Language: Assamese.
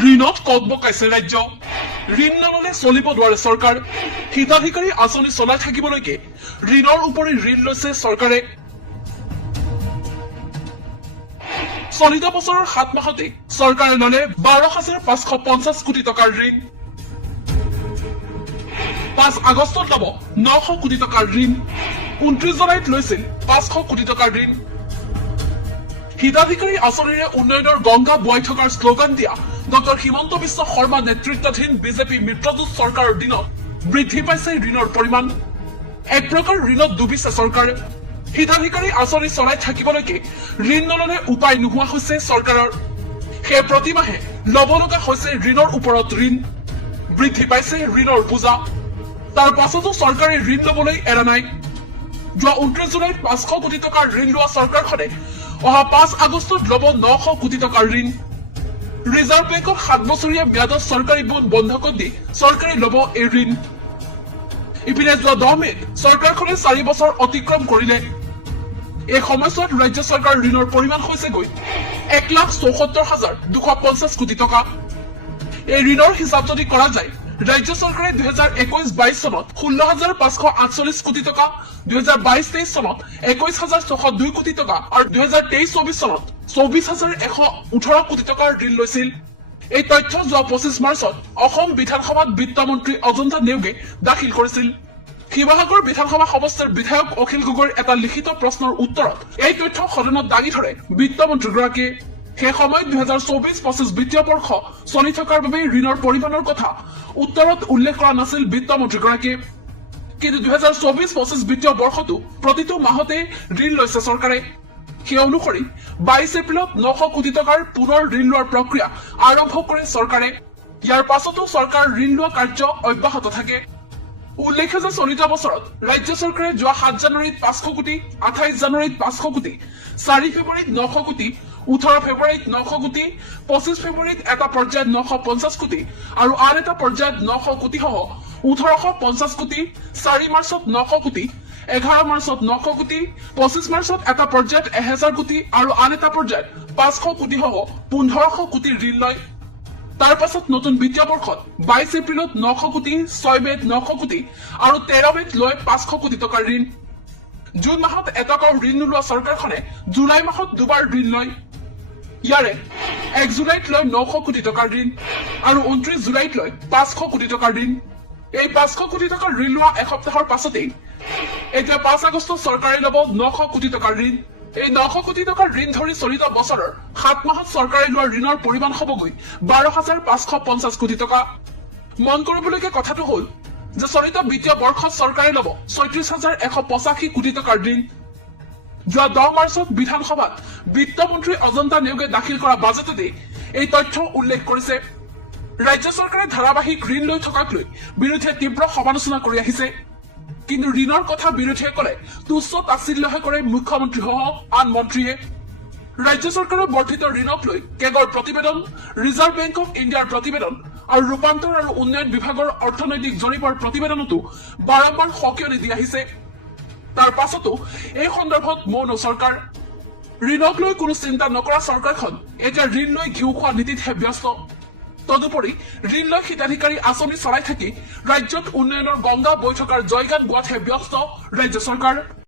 ঋণত ককবকাইছে ৰাজ্য ঋণ নললে চলিব নোৱাৰে চৰকাৰ হিতাধিকাৰী আঁচনি চলাই থাকিবলৈকে ঋণৰ উপৰি ঋণ লৈছে চৰকাৰে চলিত বছৰৰ 7 মাহতে চৰকাৰে ললে 12,550 কোটি টকাৰ ঋণ 5 আগষ্টত লব 900 কোটি টকাৰ ঋণ 29 জুলাইত লৈছিল 500 কোটি টকাৰ ঋণ হিতাধিকাৰী আঁচনিৰে উন্নয়নৰ গংগা বৈ থকাৰ শ্লোগান দিয়া ডক্টৰ হিমন্ত বিশ্ব শৰ্মা নেতৃত্বাধীন বিজেপি মিত্ৰজোঁট চৰকাৰৰ দিনত বৃদ্ধি পাইছে ঋণৰ পৰিমাণ এক প্ৰকাৰ ঋণত ডুবিছে চৰকাৰ হিতাধিকাৰী আঁচনি চলাই থাকিবলৈকে ঋণ নললে উপায় নোহোৱা হৈছে চৰকাৰৰ সেই প্ৰতিমাহে লব লগা হৈছে ঋণৰ ওপৰত ঋণ বৃদ্ধি পাইছে ঋণৰ বোজা তাৰ পাছতো চৰকাৰে ঋণ লবলৈ এৰা নাই যোৱা 29 জুলাইত 500 কোটি টকাৰ ঋণ লোৱা চৰকাৰখনে অহা 5 আগষ্টত লব 900 কোটি টকাৰ ঋণ ৰিজাৰ্ভ বেংকত 7 বছৰীয়া ম্যাদত চৰকাৰী বণ্ড বন্ধকত দি চৰকাৰে লব এই ঋণ ইপিনে যোৱা 10 মেত চৰকাৰখনে 4 বছৰ অতিক্ৰম কৰিলে এই সময়ছোৱাত ৰাজ্য চৰকাৰৰ ঋণৰ পৰিমাণ হৈছে গৈ 1,74,250 কোটি টকা এই ঋণৰ হিচাপ যদি কৰা যায় ৰাজ্য চৰকাৰে 2021-22 চনত 16,548 কোটি টকা 2022-23 চনত 21,602 কোটি টকা আৰু 2023-24 চনত 24,118 কোটি টকাৰ ঋণ লৈছিল এই তথ্য যোৱা 25 মাৰ্চত অসম বিধানসভাত বিত্তমন্ত্ৰী অজন্তা নেওগে দাখিল কৰিছিল শিৱসাগৰ বিধানসভা সমষ্টিৰ বিধায়ক অখিল গগৈৰ এটা লিখিত প্ৰশ্নৰ উত্তৰত এই তথ্য সদনত দাঙি ধৰে বিত্তমন্ত্ৰীগৰাকীয়ে সেই সময়ত 2024-25 বিত্তীয় বৰ্ষ চলি থকাৰ বাবে ঋণৰ পৰিমাণৰ কথা উত্তৰত উল্লেখ কৰা নাছিল বিত্তমন্ত্ৰীগৰাকীয়ে কিন্তু 2024-25 বিত্তীয় বৰ্ষটো প্ৰতিটো মাহতে ঋণ লৈছে চৰকাৰে সেই অনুসৰি 22 এপ্ৰিলত 900 কোটি টকাৰ পুনৰ ঋণ লোৱাৰ প্ৰক্ৰিয়া আৰম্ভ কৰে চৰকাৰে ইয়াৰ পাছতো চৰকাৰ ঋণ লোৱা কাৰ্য অব্যাহত থাকে উল্লেখ্য যে চলিত বছৰত ৰাজ্য চৰকাৰে যোৱা 7 জানুৱাৰীত 500 কোটি 28 জানুৱাৰীত 500 কোটি 4 ফেব্ৰুৱাৰীত 900 কোটি 18 ফেব্ৰুৱাৰীত 900 কোটি 25 ফেব্ৰুৱাৰীত এটা পৰ্যায়ত 950 কোটি আৰু আন এটা পৰ্যায়ত 900 কোটি সহ 1850 কোটি 4 মাৰ্চত 900 কোটি 11 মাৰ্চত 900 কোটি 25 মাৰ্চত এটা পৰ্যায়ত 1000 কোটি আৰু আন এটা পৰ্যায়ত 500 কোটি সহ 1500 কোটি ঋণ লয় তাৰ পাছত নতুন বিত্তীয় বৰ্ষত 22 এপ্ৰিলত 900 কোটি 6 মেত 900 কোটি আৰু 13 মেত লয় 500 কোটি টকাৰ ঋণ জুন মাহত এটকাও ঋণ নোলোৱা চৰকাৰখনে জুলাই মাহত দুবাৰ ঋণ লয় ইয়াৰে 1 জুলাইত লয় 900 কোটি টকাৰ ঋণ আৰু 29 জুলাইত লয় 500 কোটি টকাৰ ঋণ এই 500 কোটি টকাৰ ঋণ লোৱা এসপ্তাহৰ পাছতেই এতিয়া 5 আগষ্টত চৰকাৰে লব 900 কোটি টকাৰ ঋণ এই 900 কোটি টকাৰ ঋণ ধৰি চলিত বছৰৰ 7 মাহত চৰকাৰে লোৱা ঋণৰ পৰিমাণ হ'বগৈ 12,550 কোটি টকা মন কৰিবলগীয়া কথাটো হ'ল যে চলিত বিত্তীয় বৰ্ষত চৰকাৰে লব 36,185 কোটি টকাৰ ঋণ যোৱা 10 মাৰ্চত বিধানসভাত বিত্তমন্ত্ৰী অজন্তা নেওগে দাখিল কৰা বাজেটতে এই তথ্য উল্লেখ কৰিছে ৰাজ্য চৰকাৰে ধাৰাবাহিক ঋণ লৈ থকাক লৈ বিৰোধীয়ে তীব্ৰ সমালোচনা কৰি আহিছে কিন্তু ঋণৰ কথা বিৰোধীয়ে কলে তুচ্ছ তাচ্ছিল্যহে কৰে মুখ্যমন্ত্ৰী সহ আন মন্ত্ৰীয়ে ৰাজ্য চৰকাৰৰ বৰ্ধিত ঋণক লৈ কেগৰ প্ৰতিবেদন ৰিজাৰ্ভ বেংক অফ ইণ্ডিয়াৰ প্ৰতিবেদন আৰু ৰূপান্তৰ আৰু উন্নয়ন বিভাগৰ অৰ্থনৈতিক জৰীপৰ প্ৰতিবেদনতো বাৰম্বাৰ সকিয়নি দি আহিছে তাৰ পাছতো এই সন্দৰ্ভত মৌন চৰকাৰ ঋণক লৈ কোনো চিন্তা নকৰা চৰকাৰখন এতিয়া ঋণ লৈ ঘিউ খোৱা নীতিতহে ব্যস্ত তদুপৰি ঋণ লৈ হিতাধিকাৰী আঁচনি চলাই থাকি ৰাজ্যত উন্নয়নৰ গংগা বৈ থকাৰ জয়গান গোৱাতহে ব্যস্ত ৰাজ্য চৰকাৰ